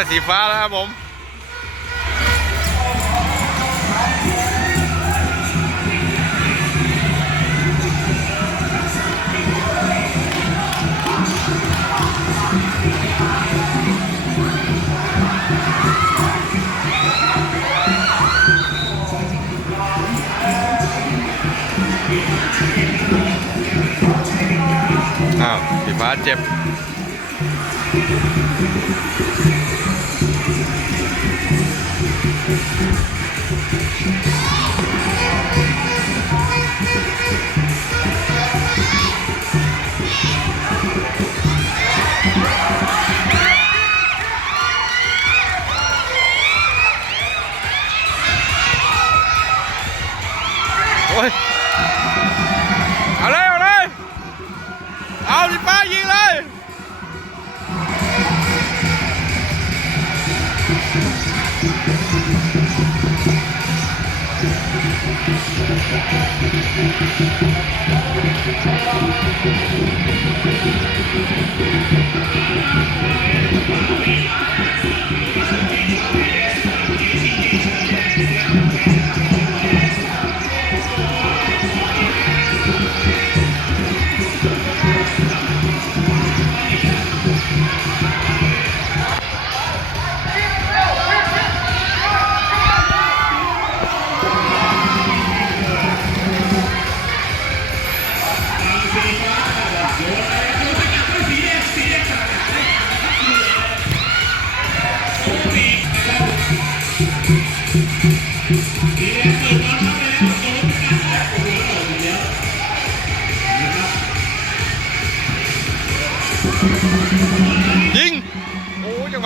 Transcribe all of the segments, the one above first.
ร์สีฟ้าแล้วครับผมอ้าวสีฟ้าเจ็บ โอ้ย เอาเลย เอาเลย เอาสีฟ้า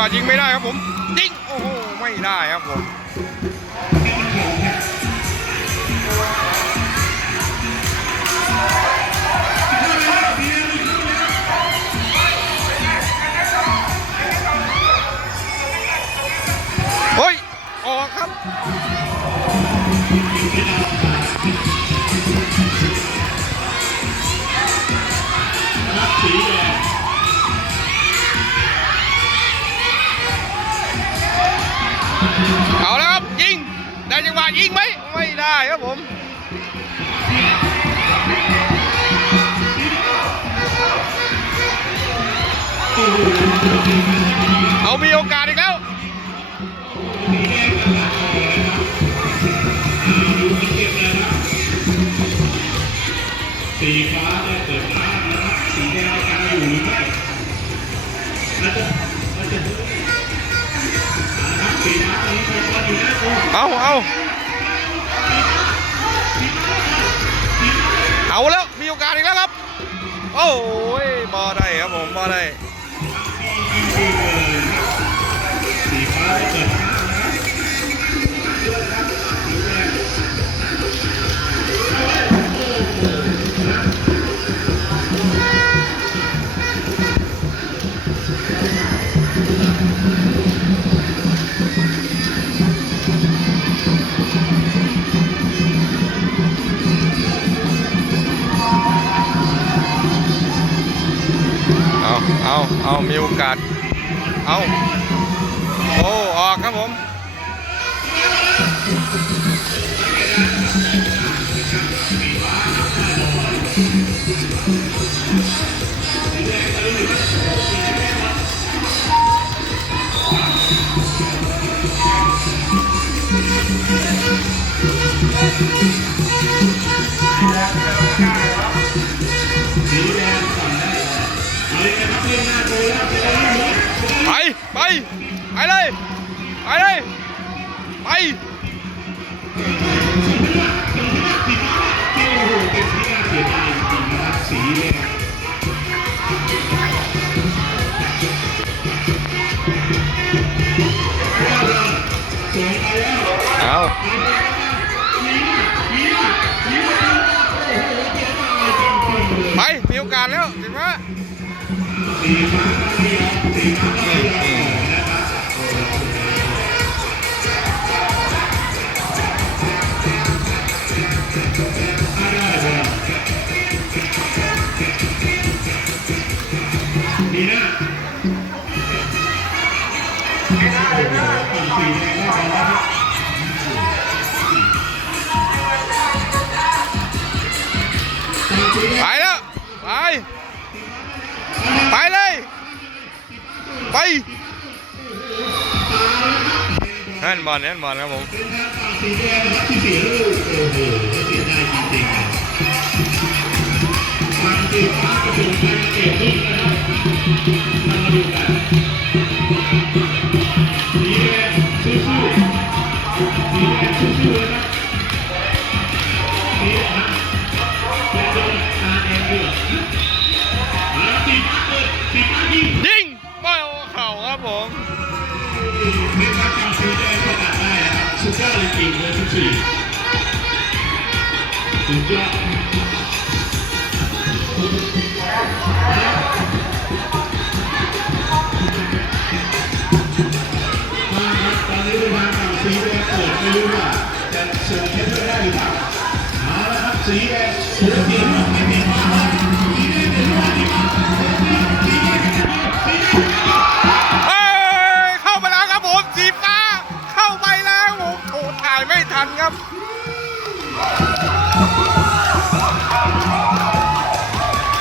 งหวะยิงไม่ได้ครับผมยิงโอ้โหไม่ได้ครับผมเฮ้ยออกครับ เอาแล้วครับยิงได้จังหวะยิงไหมไม่ได้ครับผมเอามีโอกาสอีกแล้วสีฟ้าได้เปิดน้ำนะครับสีแดงกลางอยู่หรือไม่แล้วจะแล้วจะ เอาเอาเอาเอาแล้ว มีโอกาสอีกแล้วครับ โอ้ยบอได้ครับผมบอได้ ไป ไป ไปเลย ไปเลย ไปโอ้โหเป็นที่น่าเสียาสแล้วสิว่าไม่ยอมสีฟ้าไม่ยอมนะดีนะ ไปแน่นบอลแน่นบอลครับผมสีแดงนะครับที่เสียลูกโอ้โหเสียดงๆฝั่งสีฟ้ากระ ครับผมนี่รับทางสีแดงประกาศได้นะครับสุดยอดจริงๆเลยทุกสี่สุดยอดมาครับตอนนี้เป็นทางฝั่งสีแดงเปิดไม่รู้ว่าจะเสิร์ฟให้เพื่อนได้หรือเปล่าเอาละครับสีแดงสุดยอดไม่มีความหวังสีแดงเป็นฝ่ายที่สีแดงสีแดงเอ้ ครับ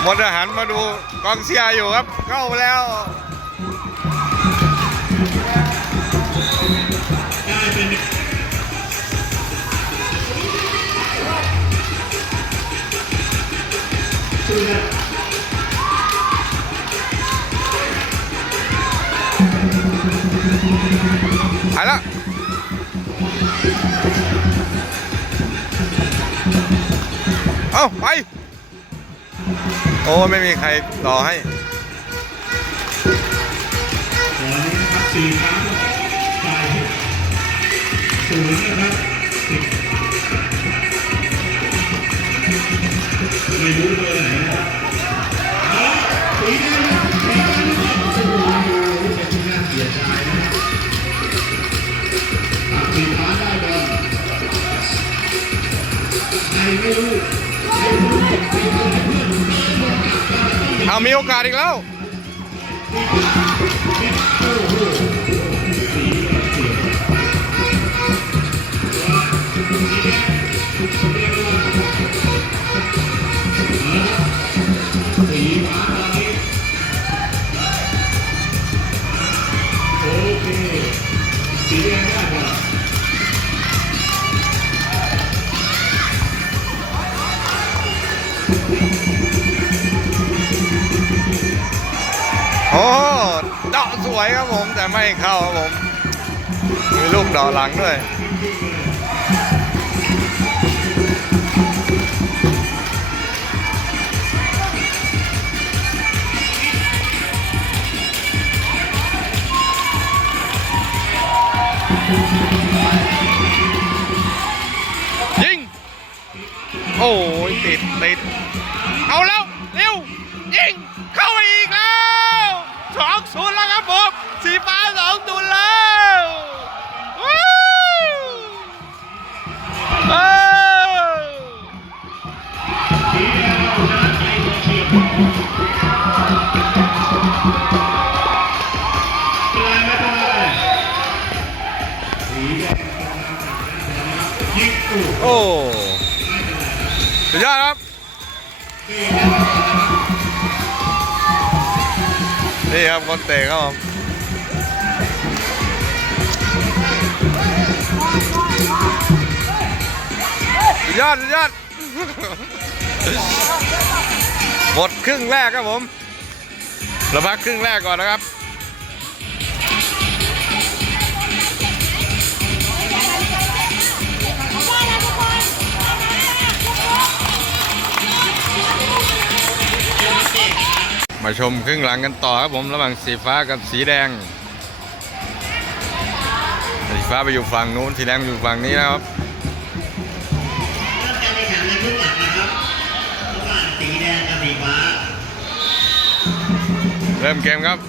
หมดอาหารมาดูกองเชียร์อยู่ครับ เข้าแล้ว เอ้าไป โอ้ไม่มีใครต่อให้ตอนนี้นะครับสี่ครั้งฝ่ายศูนย์นะครับสิบไม่รู้เบอร์ไหนนะครับเอาละสีแดงนะครับสีแดงนะครับโอ้โหเป็นที่น่าเสียดายนะครับอะสีฟ้าได้บอลใครไม่รู้ไม่รู้ เก็บไม่เอาต้องเอามีโอกาสอีกแล้ว โอ้เดาะสวยครับผมแต่ไม่เข้าครับผมมีลูกเดาะหลังด้วยยิง โอ้ยติดติด เอาแล้ว โอ้สุดยอดครับ นี่ครับคนเตะครับผมสุดยอดสุดยอดหมดครึ่งแรกครับผมเราพักครึ่งแรกก่อนนะครับ มาชมครึ่งหลังกันต่อครับผมระหว่างสีฟ้ากับสีแดง สีฟ้าไปอยู่ฝั่งนู้นสีแดงอยู่ฝั่งนี้นะครับเริ่มเกมครับ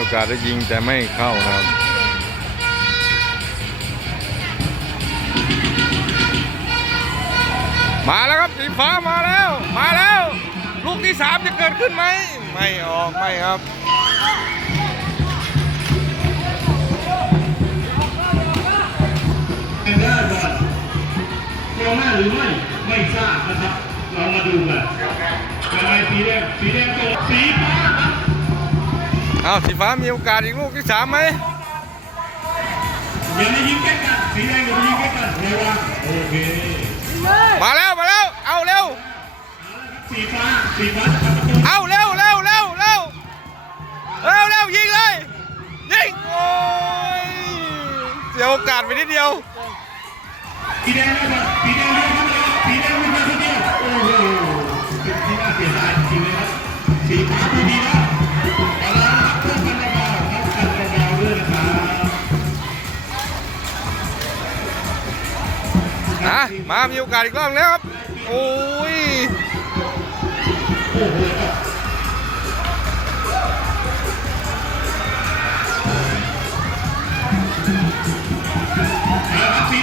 โอกาสได้ยิงแต่ไม่เข้าครับ มาแล้วครับสีฟ้ามาแล้ว มาแล้ว ลูกที่สามจะเกิดขึ้นไหม ไม่ออกไม่ครับเป็นหน้าบอลตรงหน้าหรือไม่ ไม่ทราบนะครับ เรามาดูกันทำไมสีแดงสีแดงตกสีฟ้า อาสีฟ้ามีโอกาสอีกลูกที่สามไหมอย่ามายิงใกล้กันสีแดงอย่ามายิงใกล้กันเร็ววะโอเคมาแล้วมาแล้วเอาเร็วสีฟ้าสีฟ้าจะทำประตูเอาเร็วเร็วเร็วเร็วเร็วเร็วยิงเลยยิงโอ้ยเสียโอกาสไปนิดเดียวสีแดงได้บอลสีแดงเลี้ยะมามีโอกาสอีกรอบแล้วครับโอ้ยโอ้โหเอาละครับสี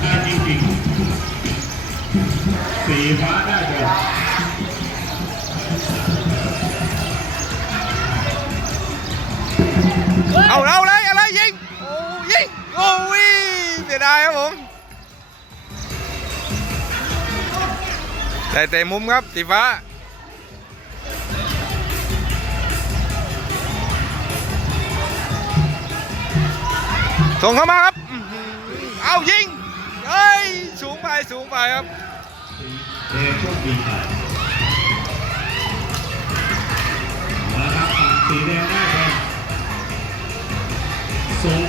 ได้จริงสีฟ้าได้บอลเอาเอาเลยอะไรยิงโอ้ยิงโอ้ยเสียดายครับผม แต่เตะมุมครับสีฟ้า ส่งเข้ามาครับอื้อหือเอายิง เอ้ย สูงไปสูงไปครับเดชโชคดีไปเอาละครับฝั่งสีแดงได้บอลส่ง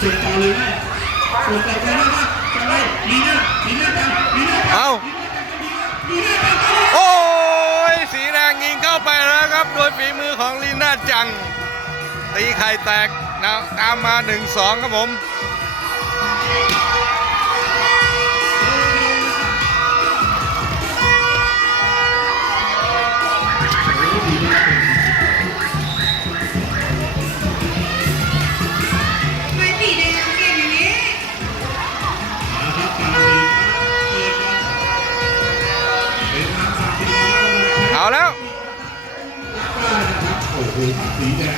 ส่งต่อเลยไหมส่งต่อไปไหมว่าจะไล่ลีน่าลีน่าจังลีน่าจังเอาลีน่าจัง โอ้ยสีแดงยิงเข้าไปแล้วครับ โดยฝีมือของลีน่าจัง ตีไข่แตกนะตามมา 1-2 ครับผม ครับโอ้โหสีแดง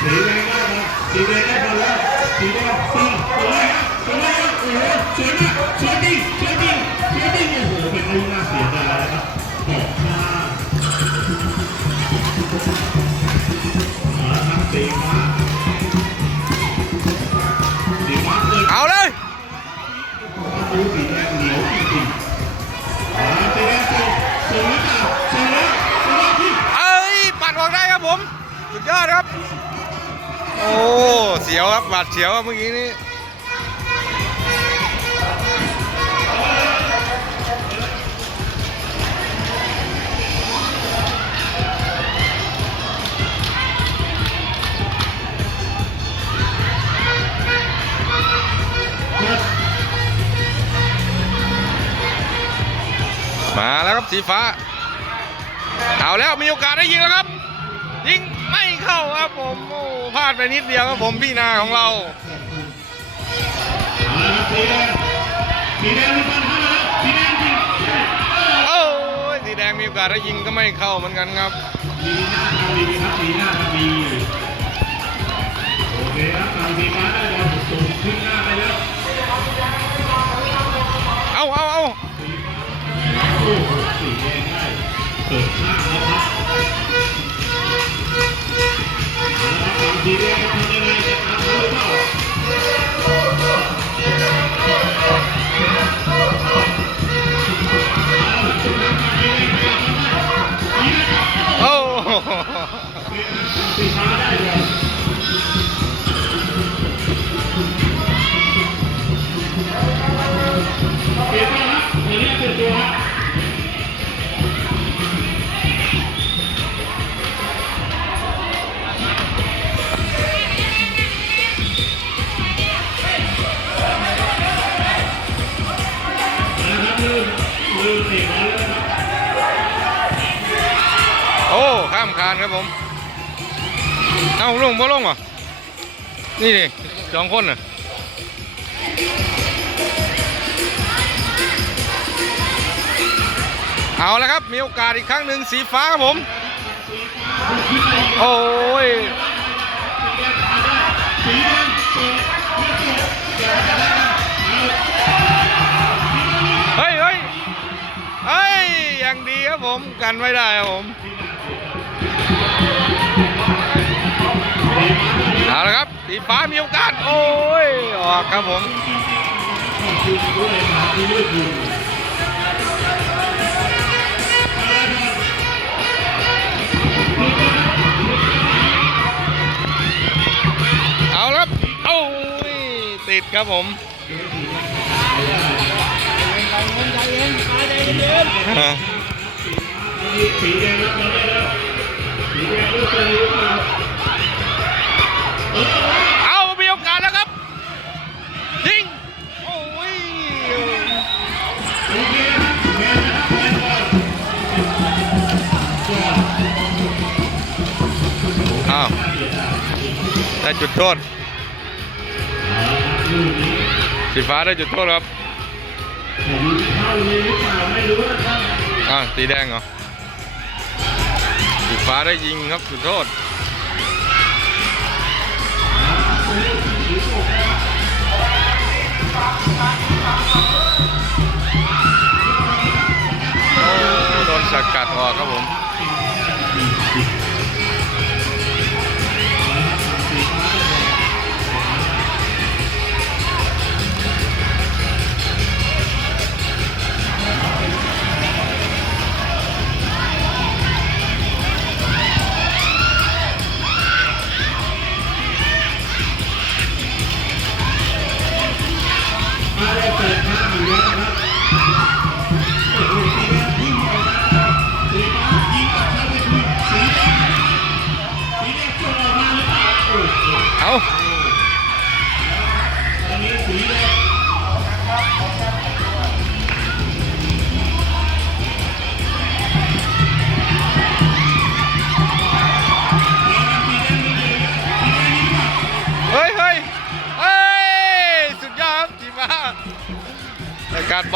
สีแดงได้บอลสีแดงได้บอลแล้วสีแดงตีตัวแรกตัวแรกโอ้โหสวยมากสวยจริงสวยจริงสวยจริงโอ้โหเป็นลูกน่าเสียดายนะครับตกข้างเอาครับสีฟ้าสีฟ้าเกิดเอาเลยประตูสีแดงเหนียวจริงๆ ยอดครับ โอ้เสียวครับบาดเสียวครับเมื่อกี้นี้มาแล้วครับสีฟ้า เอาแล้วมีโอกาสได้ยิงแล้วครับ ผมโอ้พลาดไปนิดเดียวครับผมพี่นาของเราโอ้ยสีแดงมีโอกาสได้ยิงก็ไม่เข้าเหมือนกันครับสีหน้าทำดีครับสีหน้าทำดีโอเคครับทางสีฟ้าได้บอลส่งขึ้นหน้าไปแล้วเอาเอาเอาสีฟ้าโอ้สีแดงได้เปิดข้างแล้วครับเอา ลามคานครับผม เอาลงบ่ลงวะนี่ดิสองคนน่ะเอาแล้วครับ มีโอกาสอีกครั้งหนึ่งสีฟ้าครับผม โอ้ยเฮ้ยเฮ้ยเฮ้ยยังดีครับผม กันไม่ได้ครับผม สีฟ้ามีโอกาส โอ้ย ออกครับผมเอาละครับโอ้ยติดครับผมอะสีแดงรับแล้วได้แล้วสีแดงรู้ตัวรือเปล่า เอามีโอกาสแล้วครับ ยิง โอ้ยอ้าวได้จุดโทษสีฟ้าได้จุดโทษครับอ่าสีแดงเหรอสีฟ้าได้ยิงครับจุดโทษ โดนสกัดออกครับผม ม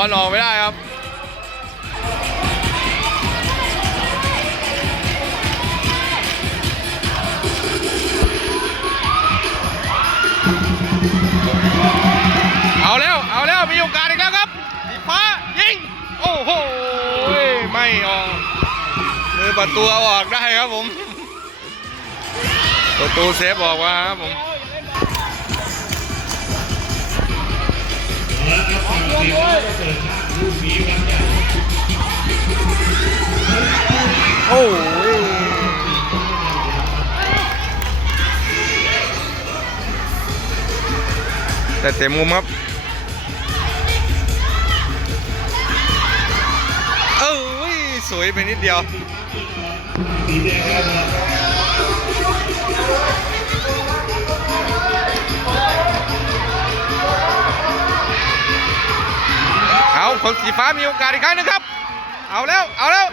อลออกไม่ได้ครับเอาแล้วเอาแล้วมีโอกาสอีกแล้วครับสีฟ้ายิงโอ้โหไม่ออกมือประตูอออกได้ครับผมประตูเซฟออกมาครับผม ก็ฝั่งสีฟ้าก็เปิดข้างลูกนี้ครับเนี่ยโอ้ยแต่เต็มมุมครับเอ้ยสวยไปนิดเดียว บอลเอาคนสีฟ้ามีโอกาสอีกครั้งหนึงครับ เอาแล้ว เอาแล้ว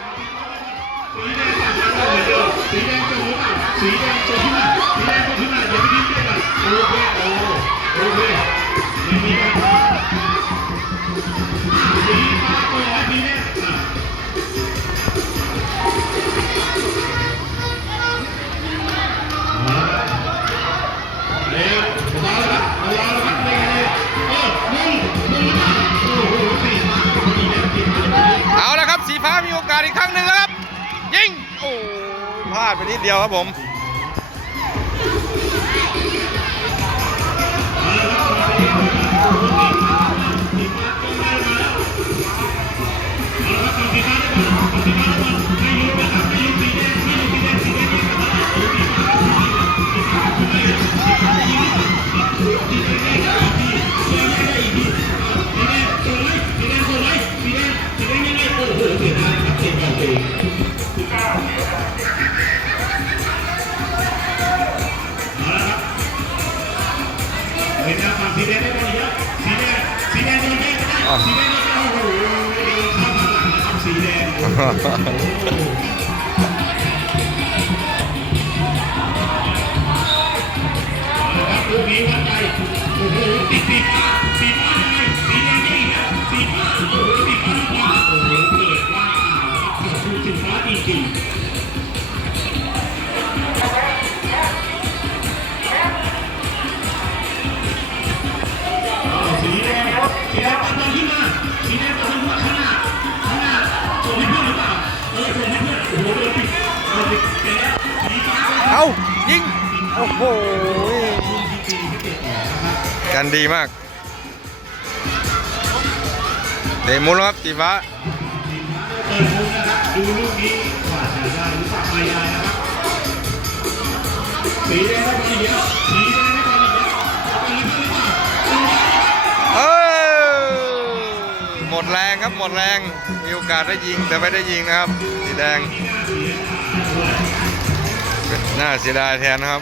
สีแดง ดง เอายิง โอ้โหกันดีมากเตะมุลครับสีฟ้าเปิดมุมนะครับดูลูกนี้ว่าจะได้หรือเปล่าไม่ได้นะครับสีแดงได้บอลอีกแล้วสีแดงได้บอลอีกแล้วเป็นหรือเปล่าเออหมดแรงครับหมดแรงมีโอกาสได้ยิงแต่ไม่ได้ยิงนะครับ สีแดง น่าเสียดายแทนครับ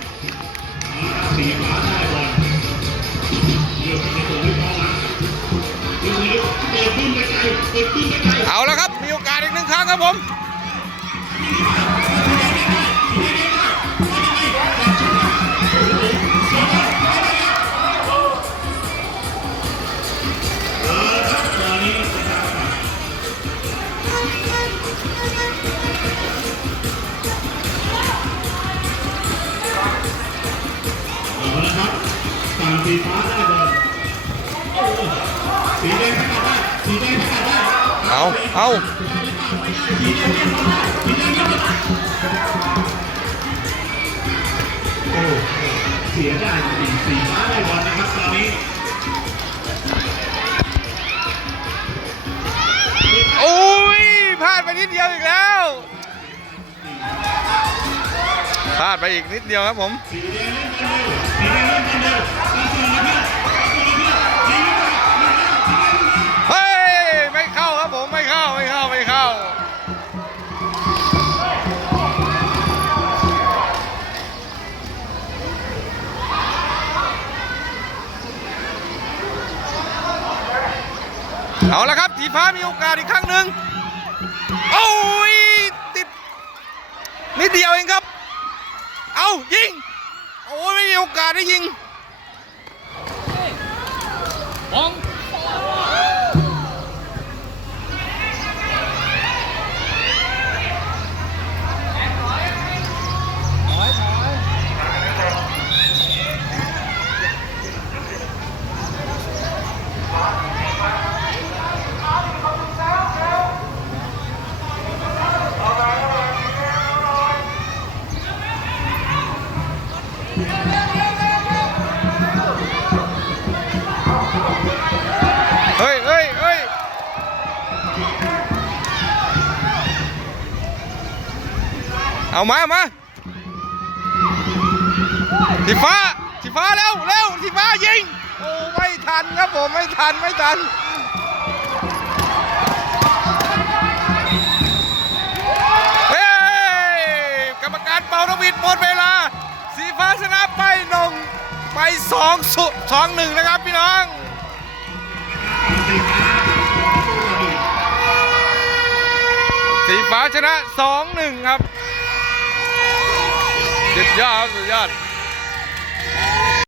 เอาแล้วครับ มีโอกาสอีกหนึ่งครั้งครับผม โอ้เสียได้จริงสีฟ้าได้บอลนะครับตอนนี้โอ้ยพลาดไปนิดเดียวอีกแล้วพลาดไปอีกนิดเดียวครับผม สีแดงเล่น เอาละครับสีฟ้ามีโอกาสอีกครั้งหนึ่งโอ้ยติดนิดเดียวเองครับ เอายิง โอ้ยไม่มีโอกาสได้ยิง เอามาเอามาสีฟ้าสีฟ้าเร็วเร็วสีฟ้ายิงโอ้ไม่ทันครับผมไม่ทันไม่ทันเฮ้ยกรรมการเป่านกหวีดหมดเวลา สีฟ้าชนะไปหนงไปสองสุสองหนึ่งนะครับพี่น้องสีฟ้าชนะ 2-1 ครับ สุดย